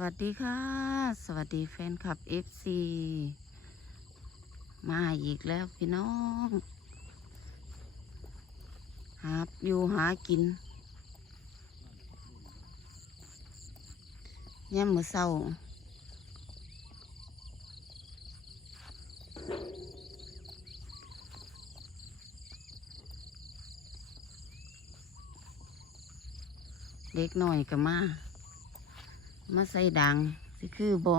วัสดีค่ะ สวัสดีแฟนคลับ FC มาอีกแล้วพี่น้องหาอยู่หากินย่ำมือเศร้าเด็กหน่อยก็มา มาใส่ดังสิคือบ่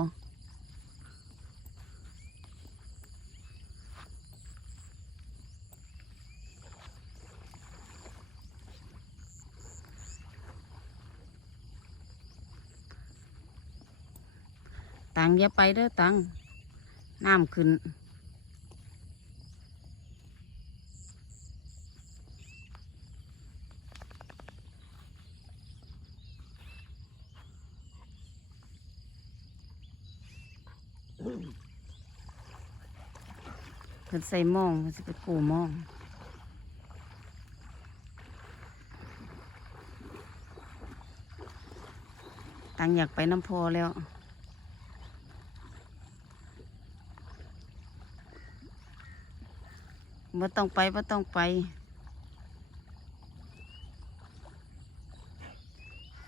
ตังอย่าไปเด้อตังน้ำขึ้น พิ่นใส่หมองเพิ่นสิไปกูหมองตังอยากไปน้ำพอแล้วบ่ต้องไปบ่ต้องไป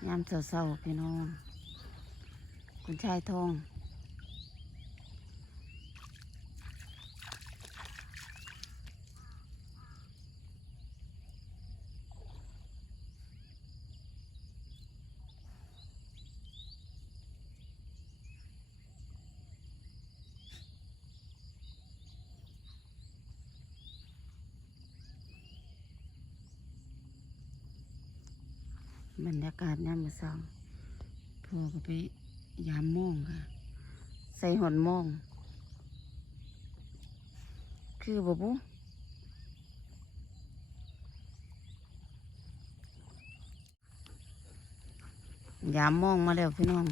ยามเศร้าๆพี่น้อง คุณชายทอง บรรยากาศยามมื้อเช้าพ่อก็ไปยามมองค่ะ ใส่หอนมอง คือบบุยามมองมาแล้วพี่น้อง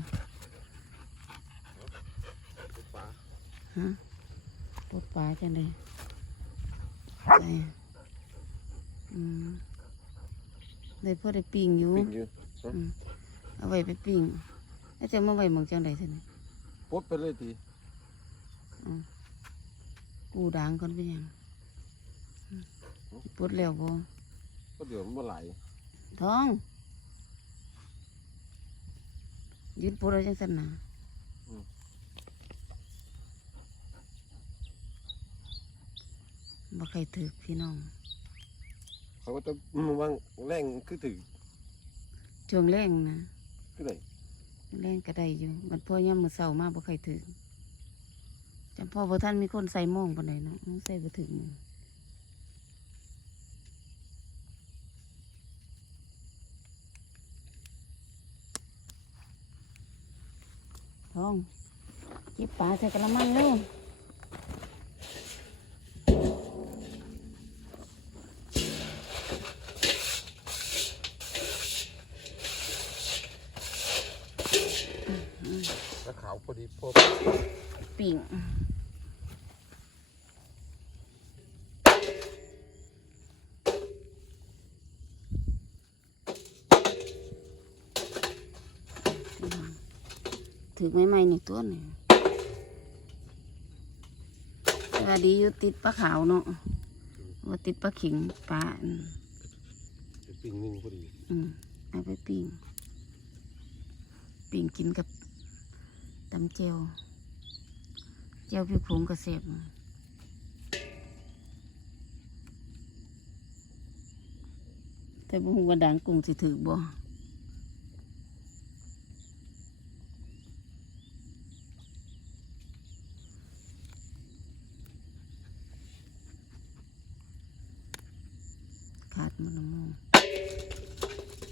ฮะปลดปลาจังเลยใส่อืม ได้พอได้ปิ้งอยู่ปิ้งอยู่อืมเอาไว้ไปปิ้งแล้วจะมาไว้หมองจังไดท่านปดไปเลยทีกูด่างก่อนเป็นหยังอืมปลดแล้วบ่ก็เดี๋ยวมันบ่ไหลท้อง ยืดปลดเอาจังซั่นน่ะบ่ใครถือพี่น้อง เขาก็จะมันวางแรงคือถือช่วงแรงนะคือไหนแรงก็ได้อยู่มันพ่อยามมื้อเช้ามาบ่ใครถือจำพ่อบ่ท่านมีคนใส่หมองปานใดเนาะใส่บ่ถึงนี่ท้องเก็บปลาใส่กระมังเร็ว ตะขาวพอดีพอ ปิ่งถือไม่ไม่ในตัวนี่แต่ว่าดีอยู่ติดปลาขาวเนาะว่าติดปลาขิงปลาอันปิ้งหนึ่งพอดี อืมเอาไปปิ้งปิ้งกินกับ ตำเจียวเจียวพริกผงกระเสบแต่บุ้งว่าด่างกุ้งสิถือบ่ขาดมันละโมง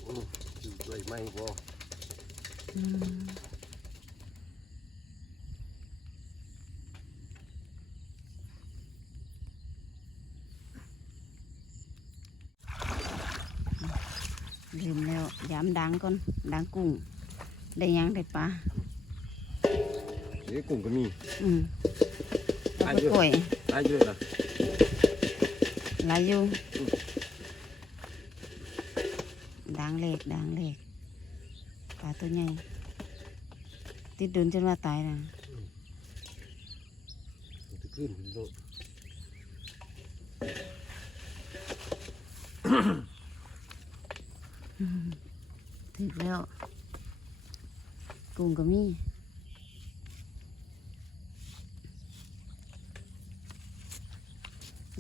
อืมอยู่ด้วยไม่บ่ อืมลืมแล้วยามดังก่อนดังกุ้งได้หยังได้ปลาเดี๋ยวกุ้งก็มีอืมเอาไปกล้วยได้เยอะนะหลายอยู่ดังเล็กดังเล็กปลาตัวใหญ่ติดดุนจนว่าตายนะมันจะขึ้นโลด ถึกแล้วกุ้งก็มี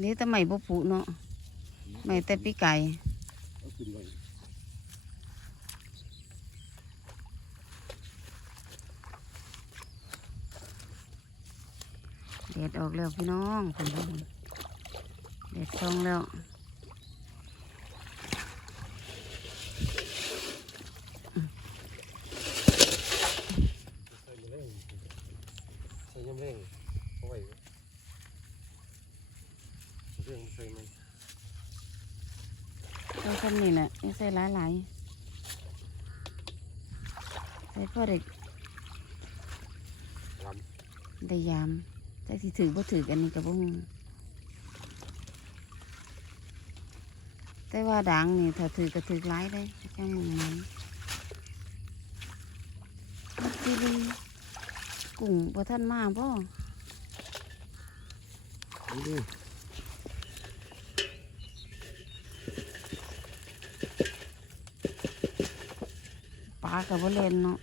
นี่แต่ไม่บ่ปุเนาะไม่แต่ปีไก่เอาขึ้นไว้เด็ดออกแล้วพี่น้องคุณผู้ชมเด็ดช่องแล้ว ใส่มาแรงใส่ยำแรงเอาไว้เรื่องใส่มัน ต้องคนนี่แหละอย่าใส่หลายหลายๆใส่พ่อเด็กลได้ยามแต่สิถือบ่ถือกันนี่กับบ่ฮู้แต่ว่าด่างนี่ถ้าถือก็ถือหลายเลยจังมึงไหมมักดีดีกุ้งบ่ทันมาบ่ำนี่ ปลา ก็บ่เล่นเนาะ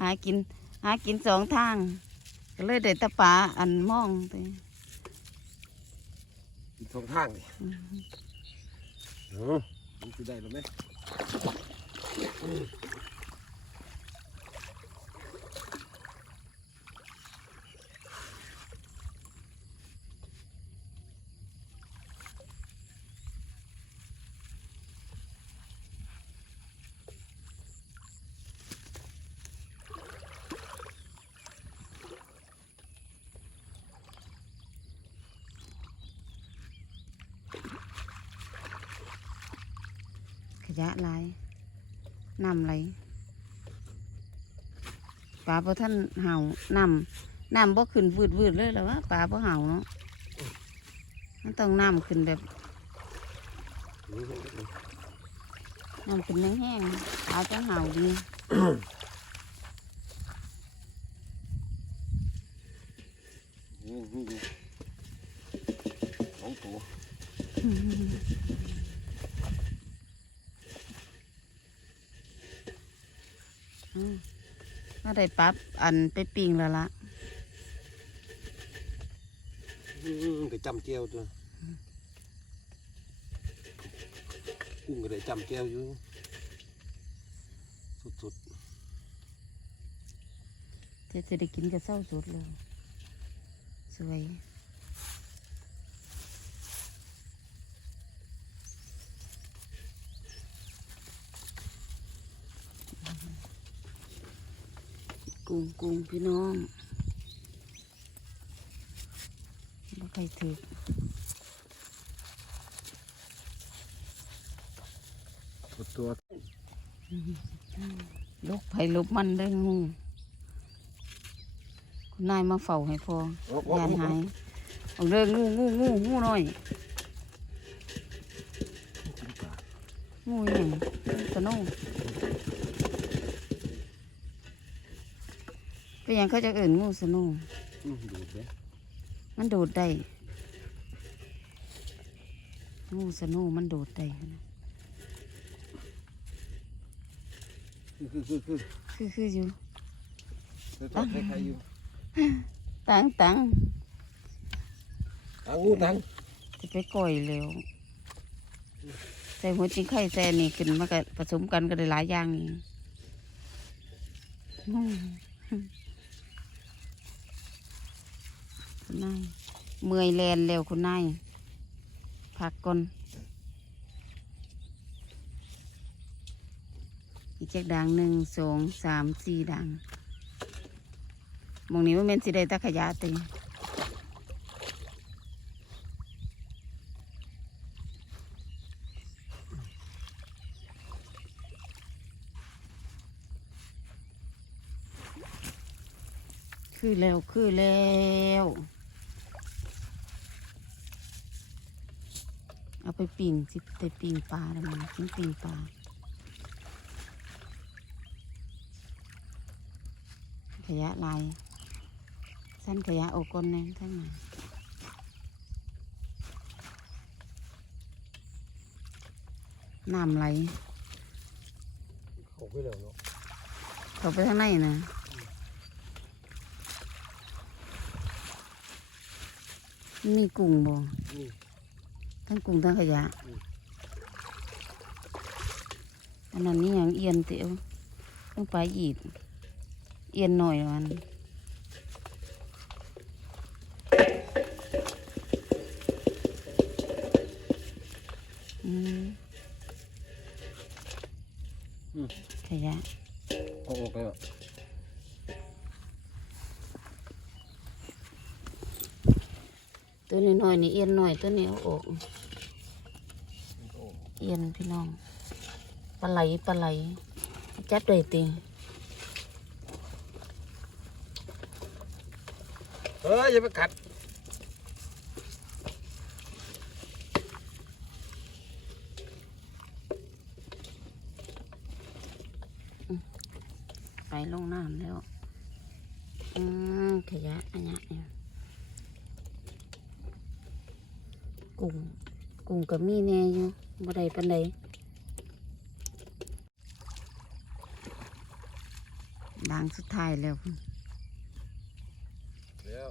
หากิน หากินสองทาง ก็เลยได้แตะปลาอันมองไปอีกสองทางนี่เออมันคือได้แล้วไหม ยะหลายน้ำไหลปลาพอท่านเห่าน้ำน้ำบ่ขึ้นวืดวืดเลยแล้ววะปลาพอเห่าเนาะมันต้องน้ำขึ้นแบบน้ำขึ้นแห้งๆปลาจะเห่าดี นี่นี่นี่สองตัว อืมมา ได้ปรับอันไปปิงแล้วละอืมไปจำเจียวตัวกุ้งก็ได้จำเจียวอยู่ สุดจะจะได้กินกับเศร้าสุดเลยสวย กุ้งกุ้งพี่น้องบ่ใครถือๆสุดตัวลกไผ่ลบมันได้งูคุณนายมาเฝ้าให้พอโอ้โอ้ยานโอ้หายเอาเรื่องงูงูงูงูหน่อยงูอหย่างกระโน่ เป็นอย่างเขาจะเอื่นงูสโนูอืมดูดเลยมันโดดได้ งูสโนูมันโดดได้คือคือคือคือคือคืออยู่คือทอดคล้ายๆอยู่ตังตังตังงูตังจะไปก่อยเร็วใส่หัวจิงไข่ใส่อันนี่ขึ้นมาก็ผสมกันก็ได้หลายอย่างนี่อืม คุณนายเมื่อยแลนเร็วคุณนายพักก่อนอีกแจกด่างหนึ่งสองสามสี่ด่างมองนี้ว่าเม็นสิได้ตะขยะติคือแล้ว คือแล้ว เอาไปปิ่งสิไปปิ่งปลาแล้วมันกินปิ่งปลาขยะลายสั้นขยะโอกอนนั่นทั้งนั้นน้ำไหลเขาไปแล้วเนาะเข้าไปข้างในนะมันมีกุ้งบ่นี่ ทั้งกุ้งทั้งขยะอืมอันนั้นนี่อย่างเอียนเตียวต้องไปอีกเอียนหน่อยวันอืมขยะเอาออกแล้ว ตัวนี้หน่อยๆนี่เอียนหน่อยตัวนี้เอาออกเอาออกเอียนพี่น้องปลาไหลปลาไหลจับได้ติเฮ้ยอย่าไปกัดไปลงน้ำแล้วอืมขยะอันเนี้ย กุ้งกุ้งกับมีแน่อยู่บ่ได้ปันใดด่างสุดท้ายแล้วพุ่นแล้ว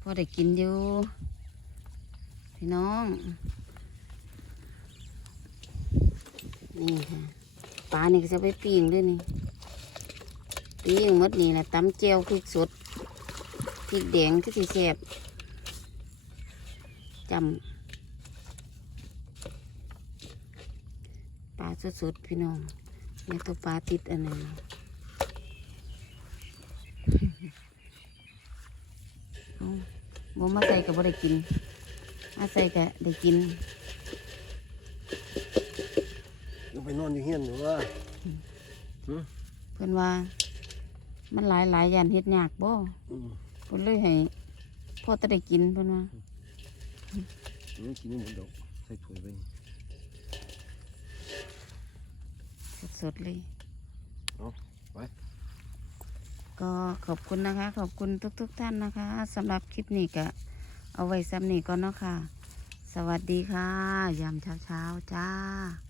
พอได้กินอยู่ พี่น้อง นี่ค่ะปลานี่ก็จะไปปิ้งด้วยนี่ปิ้งหมดนี่แหละตำเจียวพริกสดพริกแดงที่สีแสบจำปลาสดๆพี่น้องในตัวปลาติดอันนั้นเอาบ่มาใส่ก็บ่ได้กินมาใส่ก็ได้กินยังไปนอนอยู่เฮียนอยู่ว่าเพิ่นว่า มันหลายหลายๆอย่างเฮ็ดยากบ่อืมเพิ่นเลยให้พ่อจะได้กินเพิ่นว่า นี่กินไม่หมดดอกใส่ถ้วยไปสดๆเลยเอาไปก็ขอบคุณนะคะ ขอบคุณทุกๆทท่านนะคะสำหรับคลิปนี้ก็เอาไว้ซ้ำนี้ก่อนเนาะค่ะ สวัสดีค่ะ ยามเช้าๆจ้า